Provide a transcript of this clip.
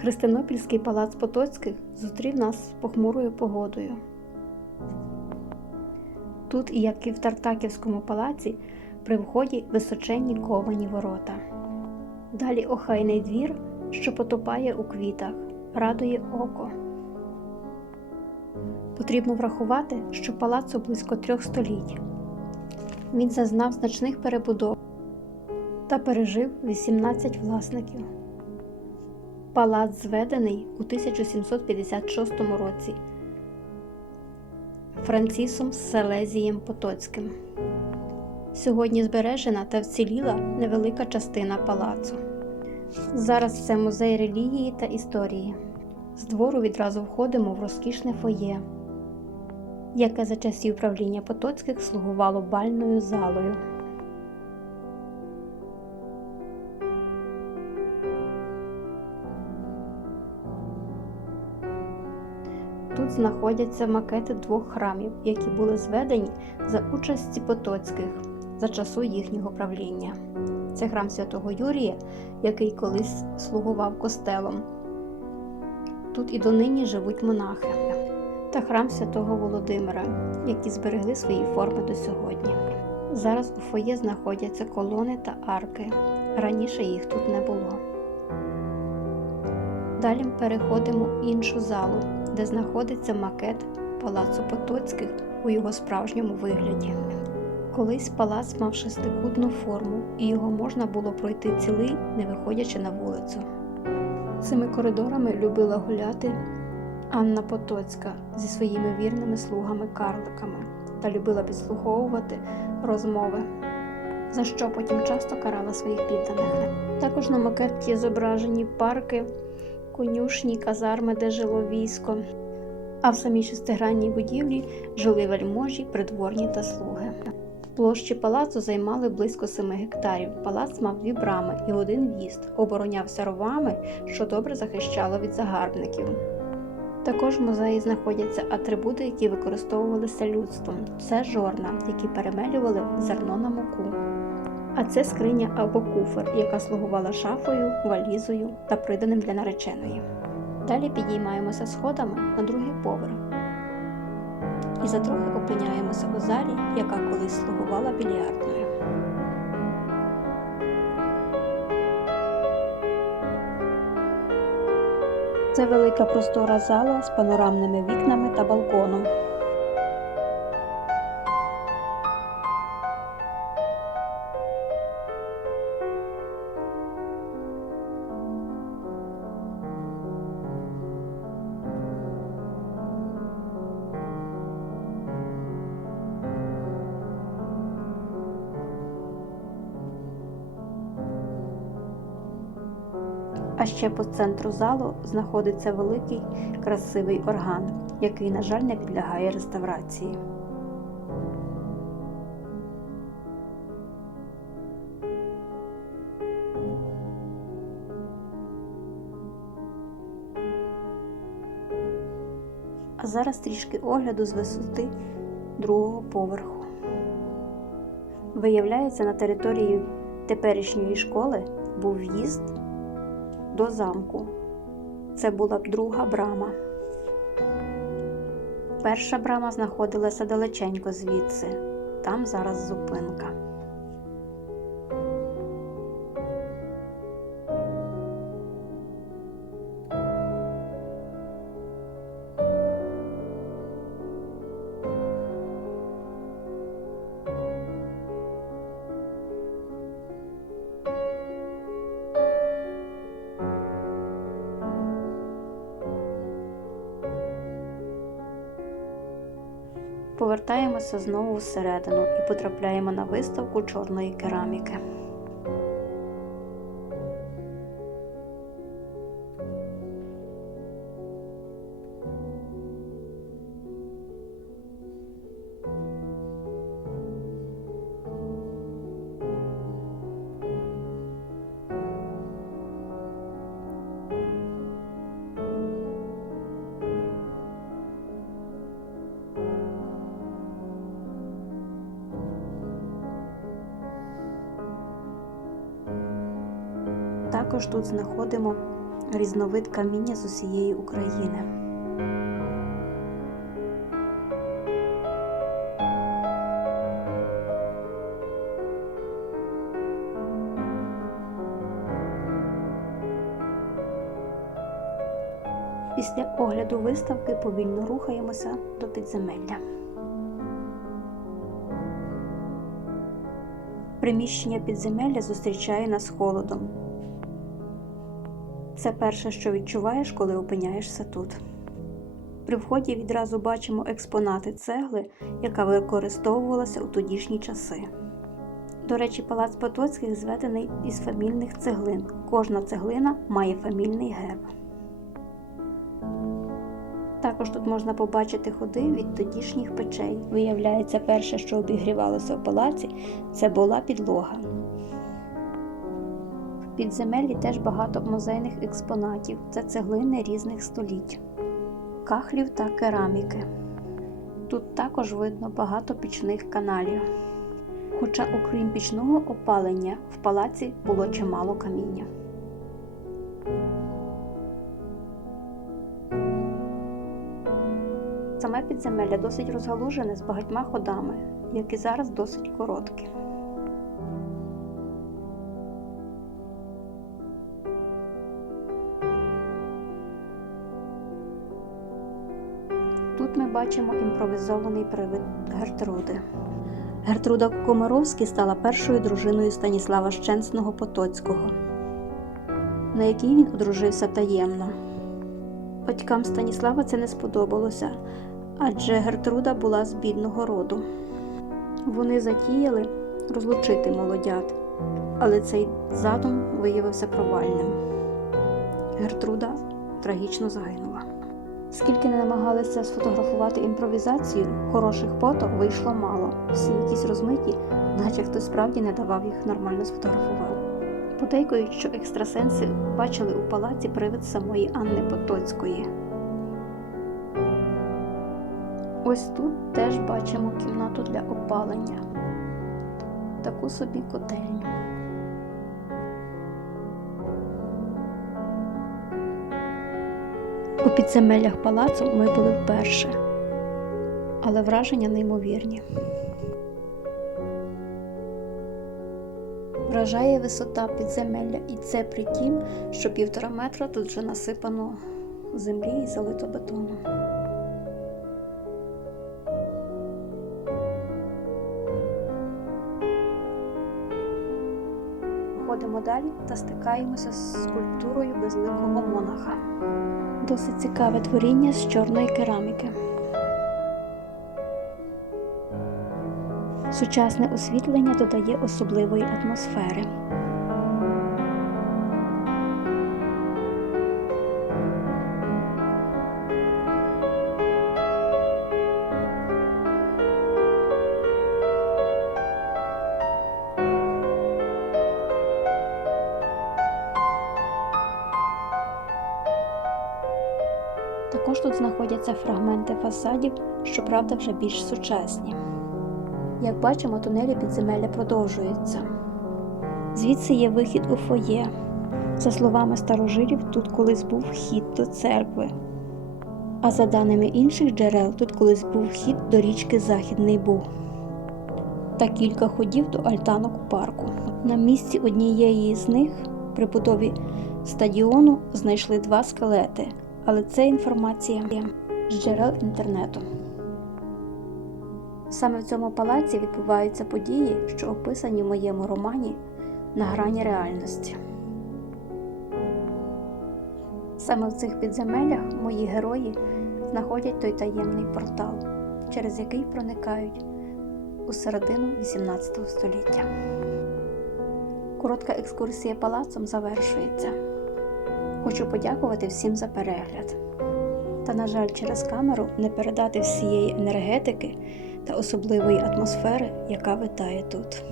Христинопільський палац Потоцьких зустрів нас з похмурою погодою. Тут, як і в Тартаківському палаці, при вході височенні ковані ворота. Далі охайний двір, що потопає у квітах, радує око. Потрібно врахувати, що палацу близько трьох століть. Він зазнав значних перебудов та пережив 18 власників. Палац зведений у 1756 році Францисом Селезієм Потоцьким. Сьогодні збережена та вціліла невелика частина палацу. Зараз це музей релігії та історії. З двору відразу входимо в розкішне фоє, яке за часів правління Потоцьких слугувало бальною залою. Знаходяться макети двох храмів, які були зведені за участі Потоцьких за часу їхнього правління. Це храм святого Юрія, який колись слугував костелом. Тут і донині живуть монахи, та храм святого Володимира, які зберегли свої форми до сьогодні. Зараз у фоє знаходяться колони та арки. Раніше їх тут не було. Далі переходимо в іншу залу, де знаходиться макет палацу Потоцьких у його справжньому вигляді. Колись палац мав шестикутну форму, і його можна було пройти цілий, не виходячи на вулицю. Цими коридорами любила гуляти Анна Потоцька зі своїми вірними слугами-карликами та любила підслуховувати розмови, за що потім часто карала своїх підданих. Також на макеті зображені парки, конюшні, казарми, де жило військо, а в самій шестигранній будівлі жили вельможі, придворні та слуги. Площі палацу займали близько 7 гектарів. Палац мав дві брами і один в'їзд, оборонявся ровами, що добре захищало від загарбників. Також в музеї знаходяться атрибути, які використовувалися людством. Це жорна, які перемелювали зерно на муку. А це скриня або куфер, яка слугувала шафою, валізою та приданим для нареченої. Далі підіймаємося сходами на другий поверх і затрохи опиняємося у залі, яка колись слугувала більярдною. Це велика простора зала з панорамними вікнами та балконом. А ще по центру залу знаходиться великий красивий орган, який, на жаль, не підлягає реставрації. А зараз трішки огляду з висоти другого поверху. Виявляється, на території теперішньої школи був в'їзд до замку. Це була б друга брама. Перша брама знаходилася далеченько звідси, там зараз зупинка. Повертаємося знову всередину і потрапляємо на виставку чорної кераміки. Також тут знаходимо різновид каміння з усієї України. Після огляду виставки повільно рухаємося до підземелля. Приміщення підземелля зустрічає нас холодом. Це перше, що відчуваєш, коли опиняєшся тут. При вході відразу бачимо експонати цегли, яка використовувалася у тодішні часи. До речі, палац Потоцьких зведений із фамільних цеглин. Кожна цеглина має фамільний герб. Також тут можна побачити ходи від тодішніх печей. Виявляється, перше, що обігрівалося в палаці, це була підлога. Підземеллі теж багато музейних експонатів. Це цеглини різних століть, кахлів та кераміки. Тут також видно багато пічних каналів. Хоча, окрім пічного опалення, в палаці було чимало каміння. Саме підземелля досить розгалужене з багатьма ходами, які зараз досить короткі. Бачимо імпровізований привид Гертруди. Гертруда Комаровський стала першою дружиною Станіслава Щенсного Потоцького, на якій він одружився таємно. Батькам Станіслава це не сподобалося, адже Гертруда була з бідного роду. Вони затіяли розлучити молодят, але цей задум виявився провальним. Гертруда трагічно загинула. Скільки не намагалися сфотографувати імпровізацію, хороших фото вийшло мало. Всі якісь розмиті, наче хтось справді не давав їх нормально сфотографувати. Подейкують, що екстрасенси бачили у палаці привид самої Анни Потоцької. Ось тут теж бачимо кімнату для опалення, таку собі котельню. У підземеллях палацу ми були вперше, але враження неймовірні. Вражає висота підземелля, і це при тім, що півтора метра тут вже насипано землі і залито бетоном. Далі та стикаємося з скульптурою безликого монаха. Досить цікаве творіння з чорної кераміки. Сучасне освітлення додає особливої атмосфери. Знаходяться фрагменти фасадів, щоправда, вже більш сучасні. Як бачимо, тунелі підземелля продовжуються. Звідси є вихід у фоє. За словами старожилів, тут колись був вхід до церкви. А за даними інших джерел, тут колись був вхід до річки Західний Буг та кілька ходів до альтанок у парку. На місці однієї з них при будові стадіону знайшли два скелети, але це інформація з джерел інтернету. Саме в цьому палаці відбуваються події, що описані в моєму романі на грані реальності. Саме в цих підземеллях мої герої знаходять той таємний портал, через який проникають у середину XVIII століття. Коротка екскурсія палацом завершується. Хочу подякувати всім за перегляд. Та, на жаль, через камеру не передати всієї енергетики та особливої атмосфери, яка витає тут.